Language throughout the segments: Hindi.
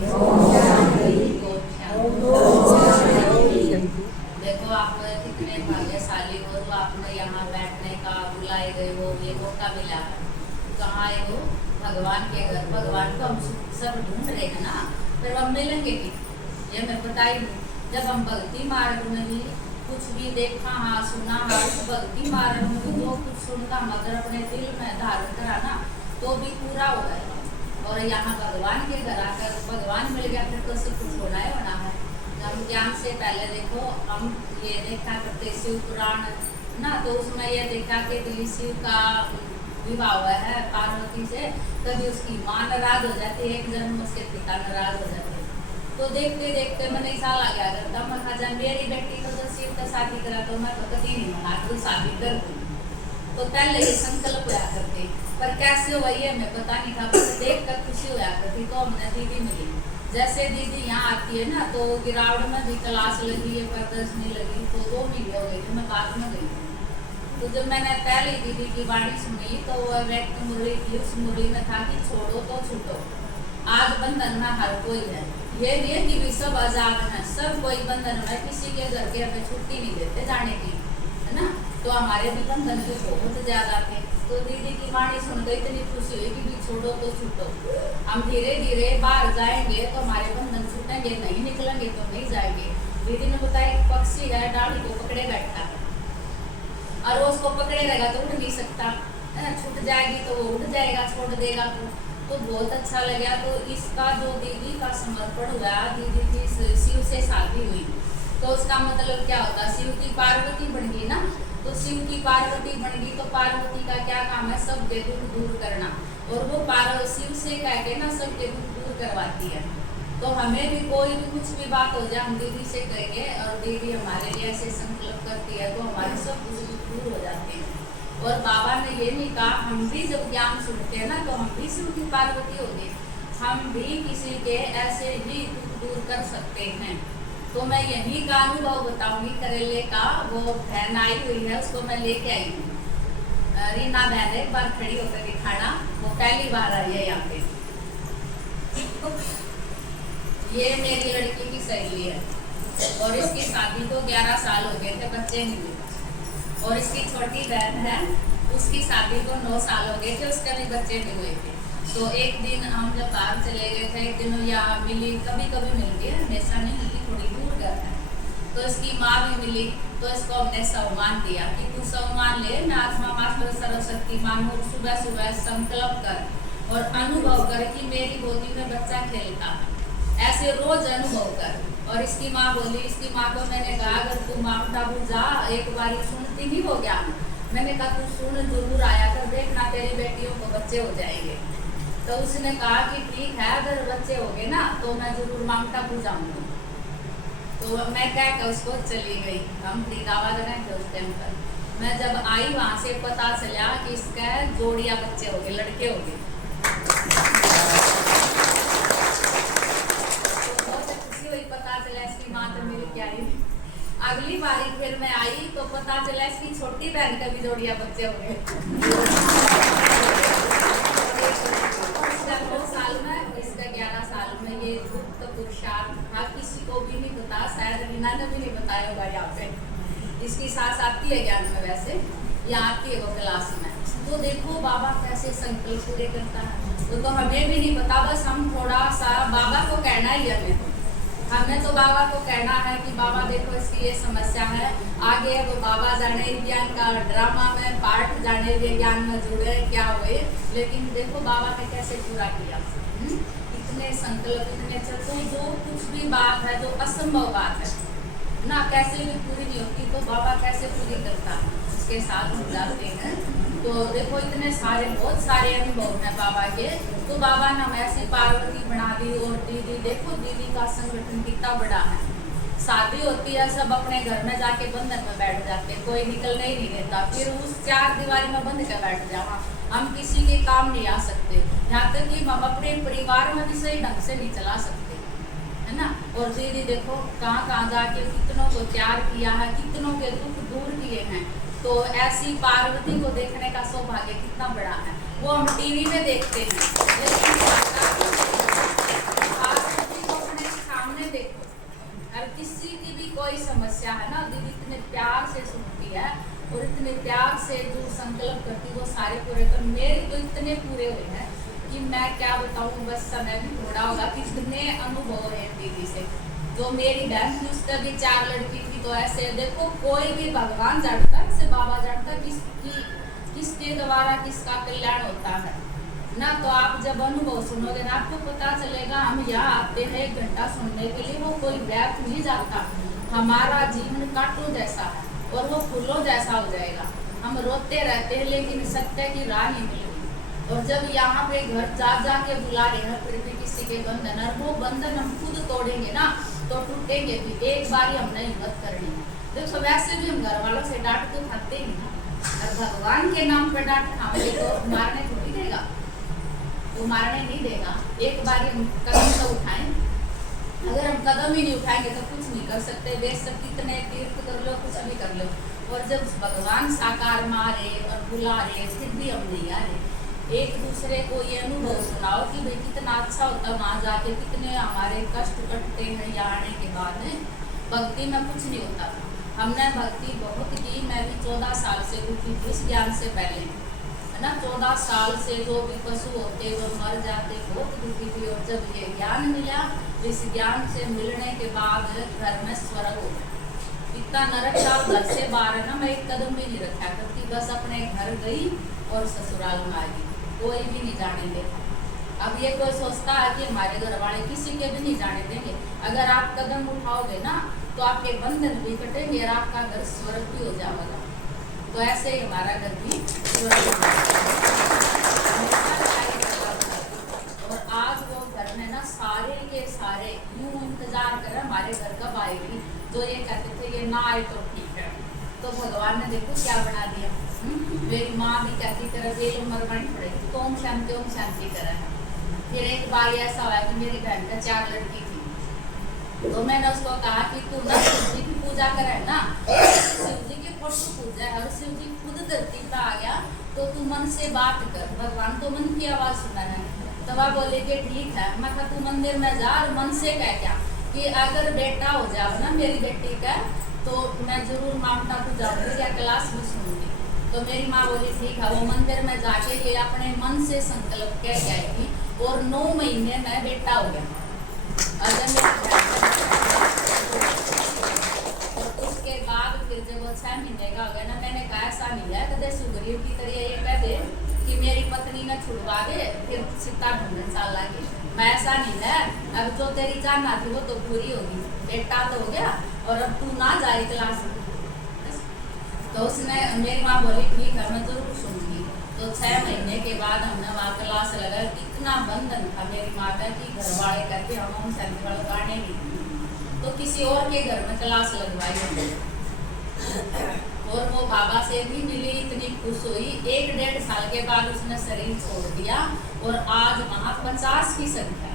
देखो आप कितने भाग्यशाली हो तो आपने यहाँ बैठने का बुलाए गए हो, ये मौका मिला है। कहाँ है वो भगवान के घर? भगवान को हम सब ढूंढ रहे हैं ना, फिर हम मिलेंगे भी। ये मैं बता ही दूँ, जब हम भक्ति मार्ग में भी कुछ भी देखा हाँ सुना हाँ, उस भक्ति मार्ग में भी जो कुछ सुनता मगर अपने दिल में धारण करा ना तो भी पूरा हो गया। और यहाँ भगवान के घर आकर भगवान मिल गया फिर तो सब कुछ होना ही होना है। हम ज्ञान से पहले देखो हम ये देखा करते शिव पुराण ना, तो उसमें ये देखा कि शिव का विवाह हुआ है पार्वती से, कभी उसकी माँ नाराज हो जाती है, एक जन्म उसके पिता नाराज हो जाते हैं। तो देखते देखते मैंने साल आ गया करता, मैं कहा जब मेरी बेटी को तो शिव का शादी करा तो मैं तो कभी नहीं मना तो शादी कर दूँ। तो पहले ये संकल्प होया करते, पर कैसे हुआ ये मैं पता नहीं था, पर देख कर खुशी होया करती। तो हमने दीदी मिली, जैसे दीदी यहाँ आती है ना तो गिरावट में भी क्लास लगी है, प्रदर्शनी लगी, तो 2 महीने हो गए थे मैं बाद में गई। तो जब मैंने पहले दीदी की वाणी सुनी तो वह व्यक्त मुरली थी, उस मुरली में था कि छोड़ो तो छूटो, आज बंधन में हर कोई है। ये नहीं है कि भी सब आजाद हैं, सब कोई बंधन में, किसी के घर के हमें छुट्टी नहीं देते जाने की, है ना। तो हमारे भी बंधन के बहुत ज्यादा थे। तो दीदी की वाणी सुनकर इतनी खुशी हुई कि भी छोड़ो तो छूटो, हम धीरे धीरे बाहर जाएंगे तो हमारे बंधन छूटेंगे, नहीं निकलेंगे तो नहीं जाएंगे। दीदी ने बताया एक पक्षी है डाली को पकड़े बैठा है और वो उसको पकड़े रहेगा तो उड़ नहीं सकता, है ना, छूट जाएगी तो वो उड़ जाएगा, छोड़ देगा तो बहुत अच्छा लगा। तो इसका जो दीदी का समर्पण हुआ, दीदी की शिव से शादी हुई, तो उसका मतलब क्या होता, शिव की पार्वती बन गई ना। तो शिव की पार्वती बन गई तो पार्वती का क्या काम है, सबके दुख दूर करना, और वो शिव से कह के ना सबके दुख दूर करवाती है। तो हमें भी कोई भी कुछ भी बात हो जाए हम दीदी से कहेंगे और दीदी हमारे लिए ऐसे संकल्प करती है तो हमारे सब दुख दूर हो जाते हैं। और बाबा ने ये नहीं कहा, हम भी जब ज्ञान सुनते हैं ना तो हम भी शिव की पार्वती हो गए, हम भी किसी के ऐसे ही दुख दूर कर सकते हैं। तो मैं यही का अनुभव बताऊंगी करेले का। वो बहन आई हुई है, उसको मैं लेके आई हूँ, रीना बहन, एक बार खड़ी होकर दिखाना, वो पहली बार आई है यहाँ पे। ये मेरी लड़की की सहेली है और इसकी शादी को 11 साल हो गए थे, बच्चे नहीं हुए। और इसकी छोटी बहन है, उसकी शादी को 9 साल हो गए थे, उसके भी बच्चे नहीं हुए थे। तो एक दिन हम जब बाहर चले गए थे, एक दिन यहाँ मिली, कभी कभी मिलती है, हमेशा नहीं मिलती, थोड़ी दूर घर है। तो इसकी माँ भी मिली, तो इसको हमने सम्मान दिया कि तू सम्मान ले, मैं आत्मा मात्र सरस्वती मानू, सुबह सुबह संकल्प कर और अनुभव कर कि मेरी गोदी में बच्चा खेलता, ऐसे रोज अनुभव कर। और इसकी माँ बोली, इसकी माँ को मैंने कहा अगर तू माउंट आबू जा, एक बार सुनती नहीं हो गया, मैंने कहा तू सुन जरूर आया कर, देखना तेरी बेटियों को बच्चे हो जाएंगे। तो उसने कहा कि ठीक है, अगर बच्चे हो गए ना तो मैं जरूर माउंट आबू जाऊंगी। तो मैं कह कर उसको चली गई, हम फरीदाबाद रहे थे उस टाइम पर। मैं जब आई वहाँ से पता चला कि इसका जोड़िया बच्चे हो गए, लड़के हो गए। तो बहुत खुशी हुई, पता चला इसकी माँ तो मेरी क्या ही। अगली बारी फिर मैं आई तो पता चला इसकी छोटी बहन का भी जोड़िया बच्चे हो गए। 9 साल में, इसका 11 साल में। ये गुप्त पुरुषार्थ था, किसी को भी नहीं पता, शायद रीना ने भी नहीं बताया होगा यहाँ पे। इसकी सास आती है ज्ञान में, वैसे यहाँ आती है वो क्लास में। तो देखो बाबा कैसे संकल्प पूरे करता है, तो हमें भी नहीं पता, बस हम थोड़ा सा बाबा को कहना ही है। हमें तो बाबा को कहना है कि बाबा देखो इसकी ये समस्या है, आगे वो बाबा जाने विज्ञान का ड्रामा में पार्ट जाने विज्ञान में जुड़े क्या हुए, लेकिन देखो बाबा ने कैसे पूरा किया। इतने संकल्प, इतने तो जो कुछ भी बात है, जो असंभव बात है ना, कैसे भी पूरी नहीं होती, तो बाबा कैसे पूरी करता है, उसके साथ हम जाते हैं। तो देखो इतने सारे, बहुत सारे अनुभव हैं बाबा के। तो बाबा ने हमें ऐसी पार्वती बना दी। और दीदी देखो, दीदी का संगठन कितना बड़ा है। शादी होती है, सब अपने घर में जाके बंधन में बैठ जाते हैं, कोई निकलने ही नहीं देता, फिर उस 4 दीवारी में बंद कर बैठ जाओ, हम किसी के काम नहीं आ सकते, यहाँ तक कि हम अपने परिवार में भी सही ढंग से नहीं चला सकते, है ना। और दीदी देखो कहाँ कहाँ जाके कितनों को प्यार किया है, कितनों के दुख दूर किए हैं। तो ऐसी पार्वती को देखने का सौभाग्य कितना बड़ा है, वो हम टीवी में देखते हैं, लेकिन पार्वती तपस्या है ना, दीदी इतने प्यार से सुनती है और इतने प्यार से जो संकल्प करती वो सारे पूरे कर। मेरे तो इतने पूरे हुए हैं कि मैं क्या बताऊं, बस समय भी थोड़ा होगा। कितने अनुभव है दीदी से। जो मेरी बहन थी उसका भी 4 लड़की थी। तो ऐसे देखो कोई भी भगवान जानता है, से बाबा जानता है किसके द्वारा किसका कल्याण होता है ना। तो आप जब अनुभव सुनोगे ना आपको पता चलेगा। हम यहाँ आते हैं 1 घंटा सुनने के लिए, वो कोई व्यर्थ नहीं जाता। हमारा जीवन कांटों जैसा है और वो फूलों जैसा हो जाएगा। हम रोते रहते हैं लेकिन सत्य की राह नहीं मिलेगी। और जब यहाँ पे घर जा के बुला रहे हैं फिर भी किसी के बंधन, और वो बंधन हम खुद तोड़ेंगे ना तो टूटेंगे भी। एक बार ही हमने हिम्मत करनी है। देखो वैसे भी हम घर वालों से डांट तो खाते ही ना, और भगवान के नाम पर डांट खाएंगे तो मारने थोड़ी देगा, वो मारने नहीं देगा। एक बार हम कदम तो उठाएं। अगर हम कदम ही नहीं उठाएंगे तो कुछ नहीं कर सकते। बेशक कितने तीर्थ कर लो, कुछ भी कर लो। और जब भगवान साकार मारे और बुला रहे फिर भी हम नहीं आ रहे। एक दूसरे को ये अनुभव सुनाओ कि भाई कितना अच्छा होता वहाँ जाके, कितने हमारे कष्ट कटते हैं यहाँ आने के बाद। भक्ति में कुछ नहीं होता था। हमने भक्ति बहुत की। मैं भी 14 साल से रुकी थी इस ज्ञान से पहले, है ना। 14 साल से जो भी पशु होते वो मर जाते, बहुत दुखी थी। और जब ये ज्ञान मिला, इस ज्ञान से मिलने के बाद घर में स्वर्ग हो गया। इतना नरक था, घर से बाहर है ना, मैं एक कदम भी नहीं रखा करती। बस अपने घर गई और ससुराल में आ गई, कोई भी नहीं जाने देता। अब ये कोई सोचता है कि हमारे घर वाले किसी के भी नहीं जाने देंगे। अगर आप कदम उठाओगे ना तो आपके बंधन भी कटेंगे और आपका घर स्वर्ग भी हो जाएगा। तो ऐसे ही हमारा घर भी स्वर्ग हो और आज वो घर में ना सारे के सारे यूं इंतजार कर हमारे घर कब आएगी। जो ये कहते थे ये ना आए तो ठीक है, तो भगवान ने देखो क्या बना दिया। मेरी माँ भी कहती तरह बेल उम्र बनी पड़ेगी तो ओम शांति तरह है। फिर एक बार ऐसा हुआ कि मेरी बहन का 4 लड़की थी। तो मैंने उसको कहा कि तू ना शिव जी की पूजा करे ना, शिव जी की फोटो पूजा है और शिव जी खुद धरती पे आ गया तो तू मन से बात कर, भगवान तो मन की आवाज सुना है। तो वह बोले कि ठीक है। मैं कहा तू मंदिर में जा और मन से कह क्या कि अगर बेटा हो जाओ ना मेरी बेटी का तो मैं जरूर मामटा को जाऊंगी या क्लास में सुनूंगी। तो मेरी माँ बोली ठीक है। वो मंदिर में जाके ये अपने मन से संकल्प कह जाएगी और 9 महीने में बेटा हो गया। और उसके बाद फिर जब वो 6 महीने का हो गया ना, मैंने कहा ऐसा नहीं है कदे सुग्रीव की तरह ये कह दे कि मेरी पत्नी ने छुड़वा दे फिर सीता ढूंढने चल लगी। मैं ऐसा नहीं है। अब जो तेरी चाहना थी वो तो पूरी होगी, बेटा तो हो गया और अब तू ना जाए क्लास। तो उसने मेरी माँ बोली ठीक है मैं जरूर सुनूंगी। तो 6 महीने के बाद हमने वहाँ क्लास लगा। कितना बंधन था मेरी माँ का कि घर वाले कहते हम शांति वालों का नहीं, तो किसी और के घर में क्लास लगवाई और वो बाबा से भी मिली, इतनी खुश हुई। 1-1.5 साल के बाद उसने शरीर छोड़ दिया और आज वहाँ 50 की संख्या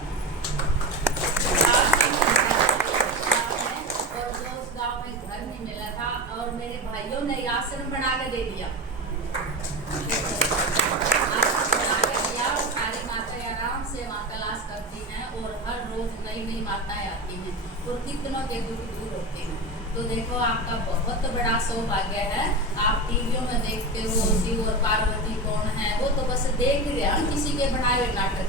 और जो उस गाँव में घर नहीं मिला था और मेरे भाइयों ने आश्रम बना के दे दिया। सारी माताएं आराम से वहाँ क्लास करती हैं और हर रोज नई माताएं आती हैं और कितनों के दुख दूर होते हैं। तो देखो आपका बहुत बड़ा सौभाग्य है। आप टीवियों में देखते हो शिव और पार्वती कौन है, वो तो बस देख रहे हैं किसी के बनाए हुए नाटक।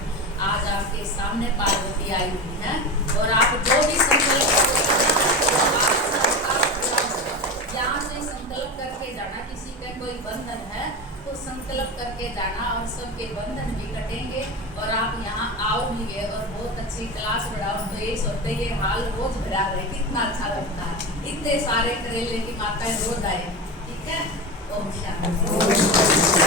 आज आपके सामने पार्वती आई हुई है और आप जो भी यहाँ से संकल्प करके जाना। किसी का कोई बंधन है तो संकल्प करके जाना और सबके बंधन भी कटेंगे और आप यहाँ आओगे और बहुत अच्छी क्लास बढ़ाओ। तो ये सोचते ये हाल रोज बढ़ा रहे, कितना अच्छा लगता है। इतने सारे करेले की माताएं रोज आए। ठीक है, ओम शांति।